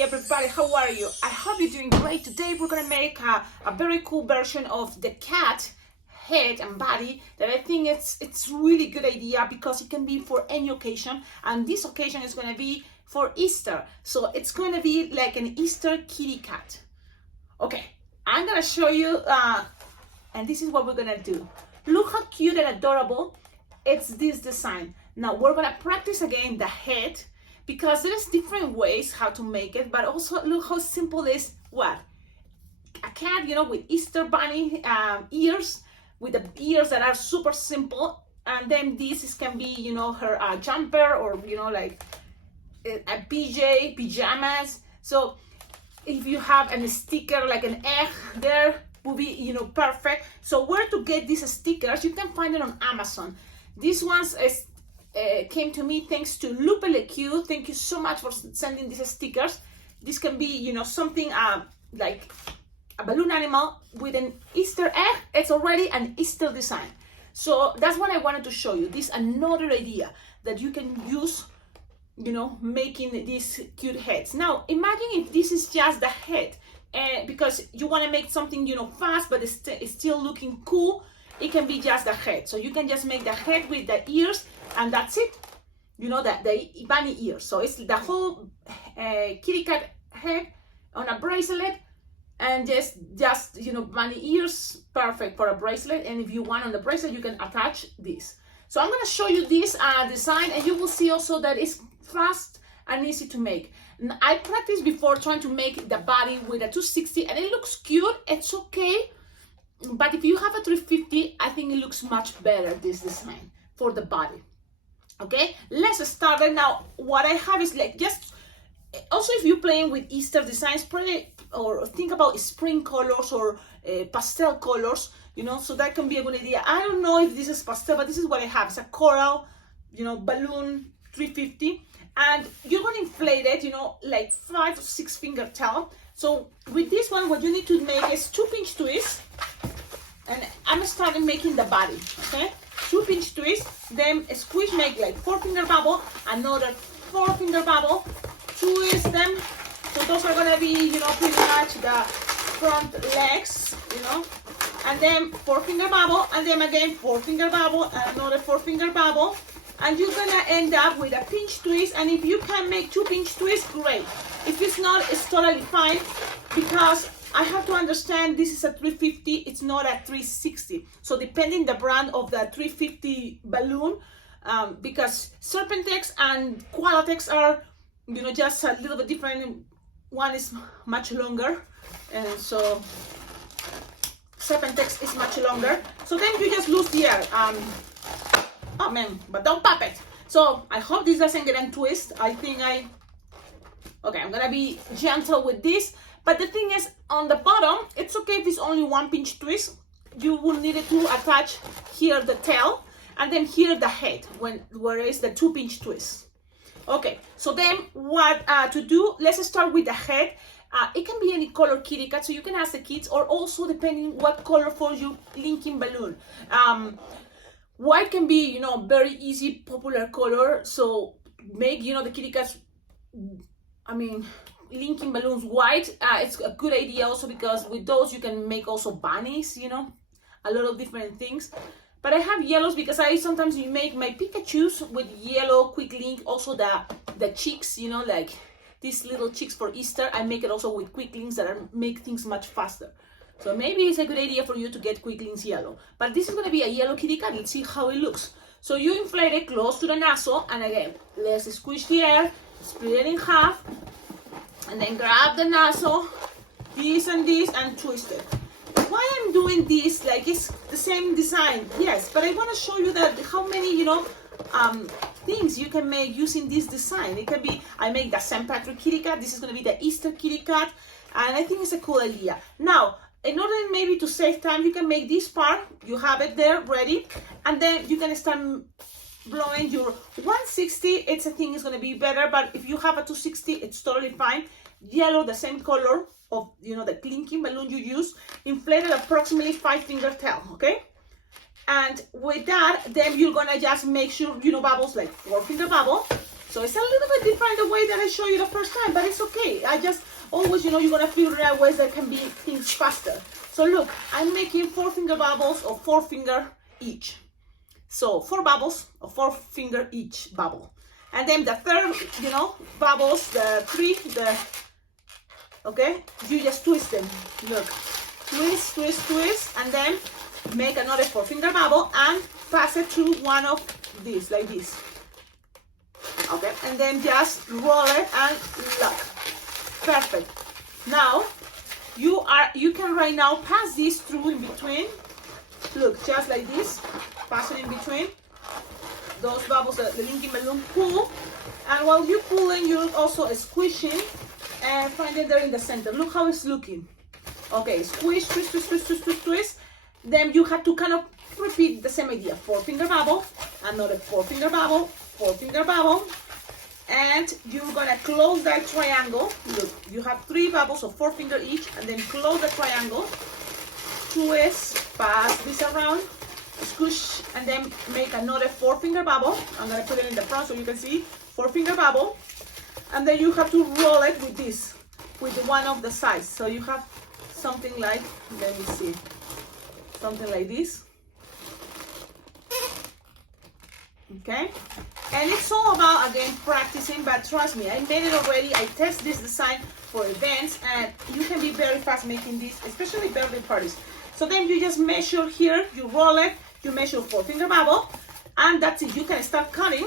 Hey everybody, how are you? I hope you're doing great. Today we're gonna make a very cool version of the cat head and body that I think it's really good idea because it can be for any occasion, and this occasion is gonna be for Easter. So it's gonna be like an Easter kitty cat. Okay, I'm gonna show you and this is what we're gonna do. Look how cute and adorable it's this design. Now we're gonna practice again the head, because there's different ways how to make it, but also look how simple it is. What? A cat, you know, with Easter bunny ears, with the ears that are super simple, and then this can be, you know, her jumper, or, you know, like a pajamas. So if you have a sticker like an egg there, will be, you know, perfect. So where to get these stickers? You can find it on Amazon. These ones came to me thanks to Lupe LeQ. Thank you so much for sending these stickers. This can be, you know, something like a balloon animal with an Easter egg. It's already an Easter design. So that's what I wanted to show you. This another idea that you can use, you know, making these cute heads. Now imagine if this is just the head, because you want to make something, you know, fast, but it's still looking cool. It can be just the head. So you can just make the head with the ears, and that's it. You know, the bunny ears. So it's the whole kitty cat head on a bracelet, and just you know, bunny ears, perfect for a bracelet. And if you want on the bracelet, you can attach this. So I'm going to show you this design, and you will see also that it's fast and easy to make. I practiced before trying to make the body with a 260, and it looks cute. It's okay. But if you have a 350, I think it looks much better, this design, for the body. Okay, let's start it now. What I have is like, just also if you're playing with Easter designs, probably, or think about spring colors or pastel colors, you know, so that can be a good idea. I don't know if this is pastel, but this is what I have. It's a coral, you know, balloon 350, and you're going to inflate it, you know, like 5 or 6 finger tail. So with this one, what you need to make is 2 pinch twists, and I'm starting making the body. Okay, 2 pinch twist, then squish, make like 4 finger bubble, another 4 finger bubble, twist them. So those are gonna be, you know, pretty much the front legs, you know, and then 4 finger bubble, and then again 4 finger bubble, and another 4 finger bubble, and you're gonna end up with a pinch twist. And if you can make 2 pinch twists, great. If it's not, it's totally fine, because I have to understand this is a 350, it's not a 360. So depending the brand of the 350 balloon, because Serpentex and Qualatex are, you know, just a little bit different. One is much longer, and so Serpentex is much longer. So then you just lose the air. Oh man, but don't pop it. So I hope this doesn't get a twist. Okay, I'm gonna be gentle with this. But the thing is, on the bottom, it's okay if it's only 1 pinch twist. You will need it to attach here the tail, and then here the head, where is the 2 pinch twist. Okay, so then what to do? Let's start with the head. It can be any color kitty cat, so you can ask the kids, or also depending what color for you linking balloon. White can be, you know, very easy, popular color. So make, you know, the kitty cats, I mean, linking balloons white. It's a good idea also, because with those you can make also bunnies, you know, a lot of different things. But I have yellows because I sometimes make my Pikachus with yellow quick link. Also the chicks, you know, like these little chicks for Easter, I make it also with quick links that make things much faster. So maybe it's a good idea for you to get quick links yellow. But this is going to be a yellow kitty cat. Let's see how it looks. So you inflate it close to the nozzle, and again, let's squish the air, split it in half, and then grab the nozzle, this and this, and twist it. Why I'm doing this, like it's the same design, yes, but I want to show you that how many, you know, things you can make using this design. It can be, I make the St. Patrick kitty cat, this is going to be the Easter kitty cat, and I think it's a cool idea. Now, in order maybe to save time, you can make this part, you have it there ready, and then you can start blowing your 160. I think it's going to be better, but if you have a 260, it's totally fine. Yellow, the same color of, you know, the clinking balloon you use, inflated approximately 5 finger tail, okay? And with that, then you're gonna just make sure, you know, bubbles like 4 finger bubble, So it's a little bit different the way that I showed you the first time, but it's okay. I just always, you know, you're gonna figure out ways that can be things faster. So look, I'm making 4 finger bubbles of 4 finger each. So 4 bubbles of 4 finger each bubble. And then the third, you know, bubbles, the 3, okay, you just twist them. Look, twist, twist, twist, and then make another 4 finger bubble and pass it through one of these, like this. Okay, and then just roll it and lock. Perfect. Now you can right now pass this through in between. Look, just like this, pass it in between those bubbles that the linking balloon pull. And while you're pulling, you're also squishing and find it there in the center. Look how it's looking. Okay, squish, twist, twist, twist, twist, twist, twist. Then you have to kind of repeat the same idea. 4 finger bubble, another 4 finger bubble, 4 finger bubble, and you're gonna close that triangle. Look, you have 3 bubbles of 4 finger each, and then close the triangle, twist, pass this around, squish, and then make another 4 finger bubble. I'm gonna put it in the front so you can see. 4 finger bubble, and then you have to roll it with this, with one of the sides. So you have something like, let me see, something like this. Okay, and it's all about, again, practicing, but trust me, I made it already. I test this design for events, and you can be very fast making this, especially birthday parties. So then you just measure here, you roll it, you measure 4 finger bubble, and that's it. You can start cutting,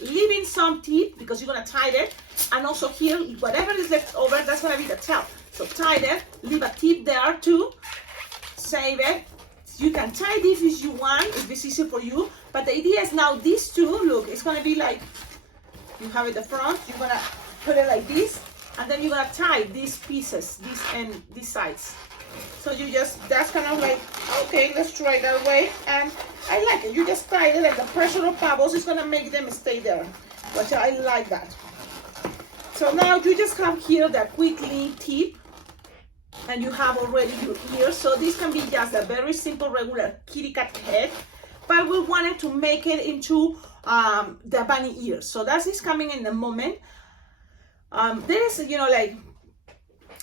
leaving some teeth because you're gonna tie it, and also here, whatever is left over, that's gonna be the tail. So tie it, leave a tip there too, save it. You can tie this if you want, if it's easy for you, but the idea is now these two, look, it's gonna be like, you have it the front, you're gonna put it like this, and then you're gonna tie these pieces, these and these sides. So you just, that's kind of like, okay, let's try it that way, and I like it. You just tie it, and the pressure of bubbles is gonna make them stay there, which I like that. So now you just have here that quickly tip, and you have already your ears. So this can be just a very simple regular kitty cat head, but we wanted to make it into the bunny ears. So that is coming in the moment. There is, you know, like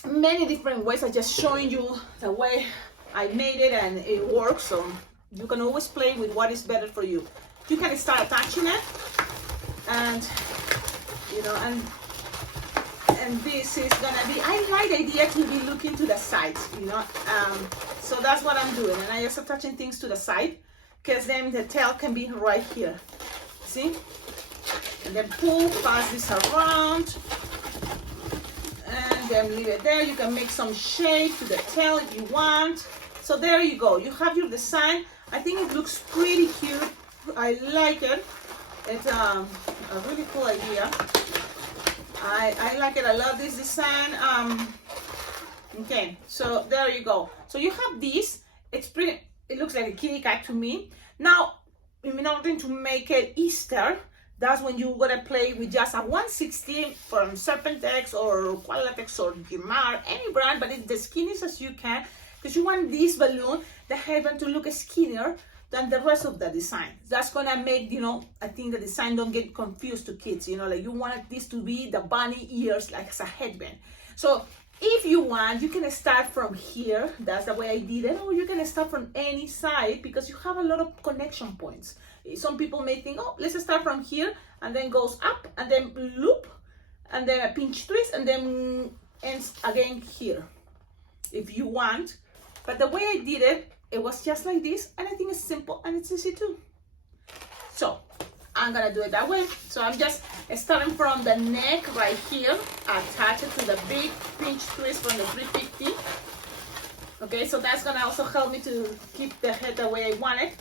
many different ways. I just showing you the way I made it, and it works. So you can always play with what is better for you. You can start attaching it, and you know, and this is gonna be, I like the idea to be looking to the sides, you know, so that's what I'm doing, and I just attaching things to the side, because then the tail can be right here, see, and then pull, pass this around, and then leave it there. You can make some shape to the tail if you want. So there you go, you have your design. I think it looks pretty cute. I like it. It's a really cool idea. I like it. I love this design. Okay, so there you go. So you have this. It's pretty, it looks like a kitty cat to me. Now, in order to make it Easter, that's when you're gonna play with just a 1/16 from Serpentex or Qualatex or Gimar, any brand, but it's the skinniest as you can, because you want this balloon, the heaven, to look skinnier than the rest of the design. That's gonna make, you know, I think the design don't get confused to kids, you know, like you want this to be the bunny ears, like as a headband. So if you want, you can start from here. That's the way I did it. Or you can start from any side, because you have a lot of connection points. Some people may think, oh, let's start from here, and then goes up, and then loop, and then a pinch twist, and then ends again here, if you want. But the way I did it, it was just like this, and I think it's simple and it's easy too. So I'm gonna do it that way. So I'm just starting from the neck right here, attach it to the big pinch twist from the 350. Okay, so that's gonna also help me to keep the head the way I want it.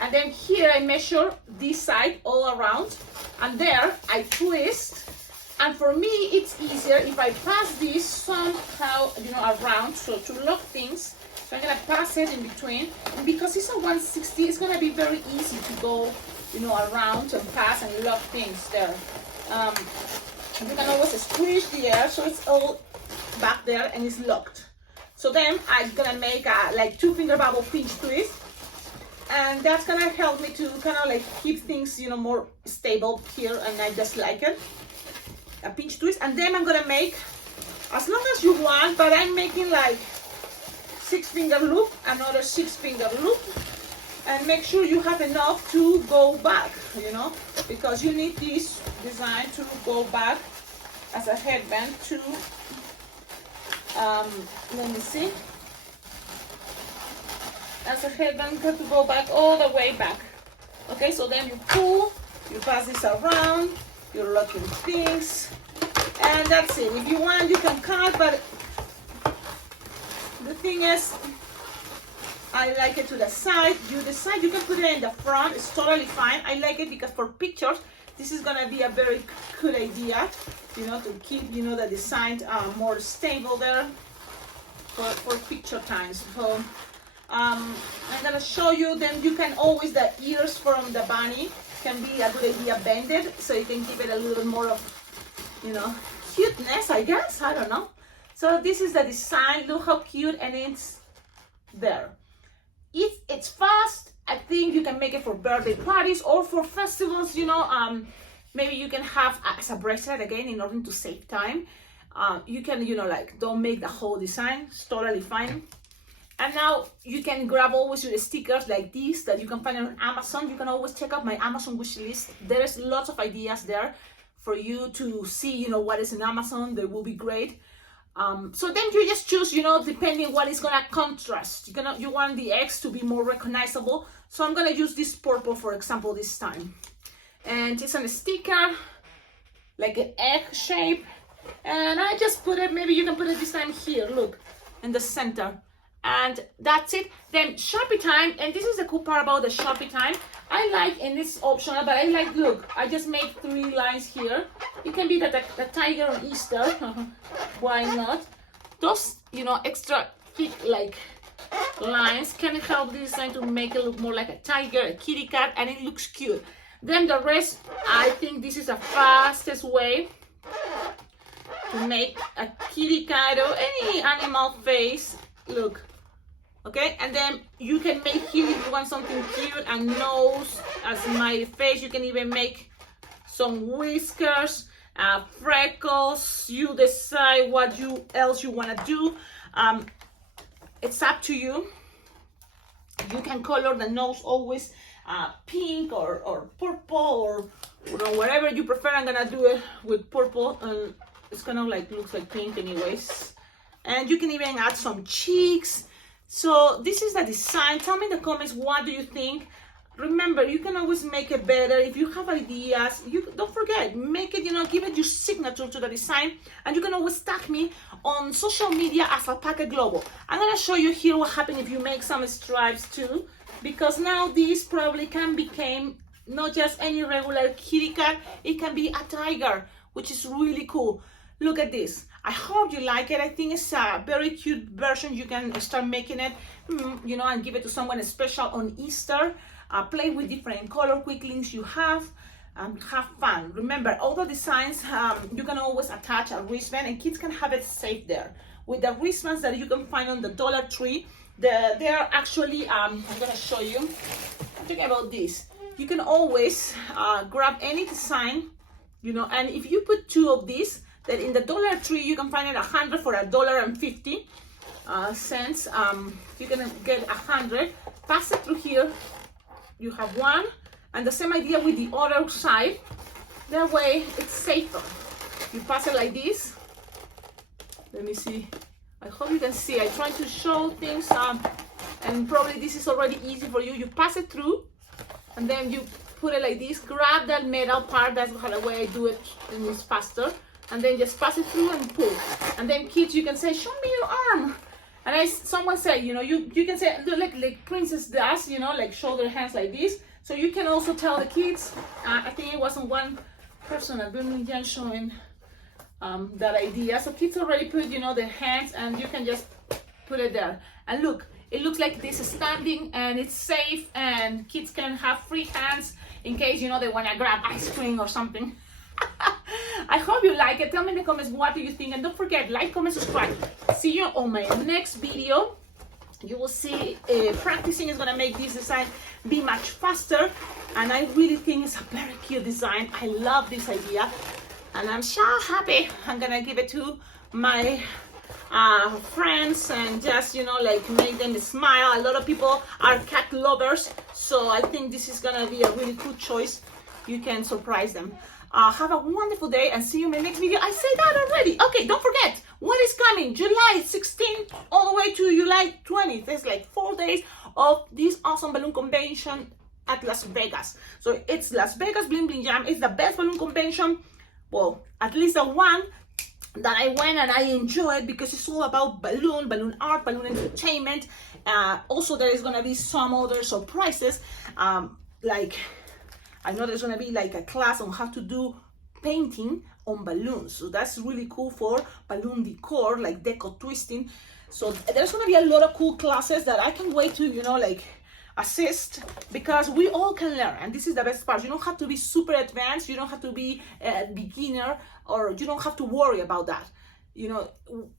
And then here I measure this side all around, and there I twist. And for me, it's easier if I pass this somehow, you know, around, so to lock things. So I'm gonna pass it in between, and because it's a 1/60, it's gonna be very easy to go, you know, around and pass and lock things there. You can always squish the air so it's all back there and it's locked. So then I'm gonna make a like 2 finger bubble pinch twist, And that's gonna help me to kind of like keep things, you know, more stable here, and I just like it. A pinch twist, and then I'm gonna make as long as you want, but I'm making like 6-finger loop, another 6-finger loop, and make sure you have enough to go back, you know, because you need this design to go back as a headband to let me see, as a headband to go back all the way back. Okay, so then you pull, you pass this around, you're locking things, and that's it. If you want, you can cut, but the thing is, I like it to the side. You decide, you can put it in the front, it's totally fine. I like it because for pictures, this is gonna be a very good idea, you know, to keep, you know, the design more stable there for picture times. So I'm gonna show you, then you can always, the ears from the bunny can be a good idea bended, so you can give it a little bit more of, you know, cuteness, I guess, I don't know. So this is the design, look how cute, and it's there. It's fast. I think you can make it for birthday parties or for festivals, you know. Maybe you can have as a bracelet again in order to save time. You can, you know, like don't make the whole design, it's totally fine. And now you can grab always your stickers like these that you can find on Amazon. You can always check out my Amazon wish list. There's lots of ideas there for you to see, you know, what is in Amazon. They will be great. So then you just choose, you know, depending what is gonna contrast. You want the eggs to be more recognizable. So I'm gonna use this purple, for example, this time. And it's on a sticker, like an egg shape. And I just put it, maybe you can put it this time here, look, in the center. And that's it. Then Sharpie time, and this is the cool part about the Sharpie time. I like, and it's optional, but I like, look, I just made 3 lines here. It can be the tiger on Easter. Why not? Those, you know, extra thick like lines can help this design to make it look more like a tiger, a kitty cat, and it looks cute. Then the rest, I think this is the fastest way to make a kitty cat or any animal face look. Okay, and then you can make here if you want something cute, a nose, a smiley face. You can even make some whiskers, freckles. You decide what else you want to do. It's up to you. You can color the nose always pink or purple or you know, whatever you prefer. I'm gonna do it with purple, and it's kind of like looks like pink anyways. And you can even add some cheeks. So this is the design. Tell me in the comments, what do you think? Remember, you can always make it better. If you have ideas, you don't forget, make it, you know, give it your signature to the design. And you can always tag me on social media as Alpacaglobo. I'm gonna show you here what happens if you make some stripes too, because now this probably can become not just any regular kitty cat, it can be a tiger, which is really cool. Look at this. I hope you like it. I think it's a very cute version. You can start making it, you know, and give it to someone special on Easter. Play with different color quick links you have. Have fun. Remember, all the designs, you can always attach a wristband, and kids can have it safe there. With the wristbands that you can find on the Dollar Tree, they're actually, I'm gonna show you. I'm talking about this. You can always grab any design, you know, and if you put 2 of these, that in the Dollar Tree you can find it 100 for $1.50. You can get 100. Pass it through here. You have 1, and the same idea with the other side. That way it's safer. You pass it like this. Let me see. I hope you can see. I try to show things, and probably this is already easy for you. You pass it through, and then you put it like this. Grab that metal part. That's the way I do it, and it's faster. And then just pass it through and pull. And then kids, you can say, show me your arm. And someone said, you know, you can say, like Princess does, you know, like shoulder hands like this. So you can also tell the kids, I think it wasn't one person at Birmingham showing that idea. So kids already put, you know, their hands, and you can just put it there. And look, it looks like this is standing, and it's safe, and kids can have free hands in case, you know, they want to grab ice cream or something. I hope you like it. Tell me in the comments, what do you think? And don't forget, like, comment, subscribe. See you on my next video. You will see practicing is gonna make this design be much faster. And I really think it's a very cute design. I love this idea, and I'm so happy. I'm gonna give it to my friends and just, you know, like make them smile. A lot of people are cat lovers, so I think this is gonna be a really good choice. You can surprise them. Have a wonderful day and see you in my next video. I said that already. Okay, don't forget what is coming. July 16th all the way to July 20th. There's like 4 days of this awesome balloon convention at Las Vegas. So it's Las Vegas Bling Bling Jam. It's the best balloon convention, well, at least the one that I went and I enjoyed, because it's all about balloon art, balloon entertainment. Also, there is gonna be some other surprises, like I know there's gonna be like a class on how to do painting on balloons. So that's really cool for balloon decor, like deco twisting. So there's gonna be a lot of cool classes that I can wait to, you know, like assist, because we all can learn. And this is the best part. You don't have to be super advanced. You don't have to be a beginner, or you don't have to worry about that. You know,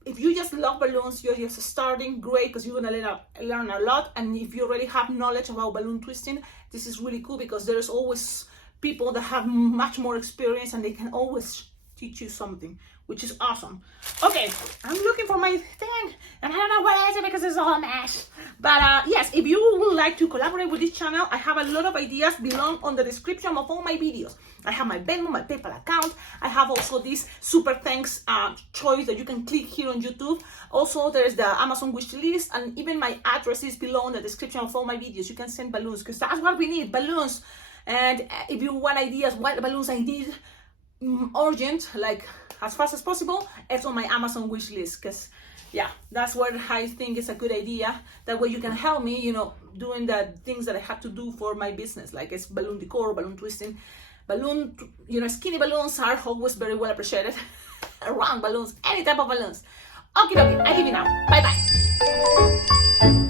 if you just love balloons, you're just starting, great, because you're gonna learn a lot. And if you already have knowledge about balloon twisting, this is really cool, because there's always people that have much more experience and they can always teach you something, which is awesome. Okay, I'm looking for my thing and I don't know what it is because it's all a mess. But yes, if you would like to collaborate with this channel, I have a lot of ideas below on the description of all my videos. I have my Venmo, my PayPal account. I have also this super thanks choice that you can click here on YouTube. Also, there's the Amazon wish list, and even my address is below in the description of all my videos. You can send balloons, because that's what we need, balloons. And if you want ideas what balloons I need urgent, like as fast as possible, it's on my Amazon wish list, because yeah, that's where I think it's a good idea. That way you can help me, you know, doing the things that I have to do for my business, like it's balloon decor, balloon twisting, balloon, you know, skinny balloons are always very well appreciated. Round balloons, any type of balloons. Okay, I give you now. Bye bye.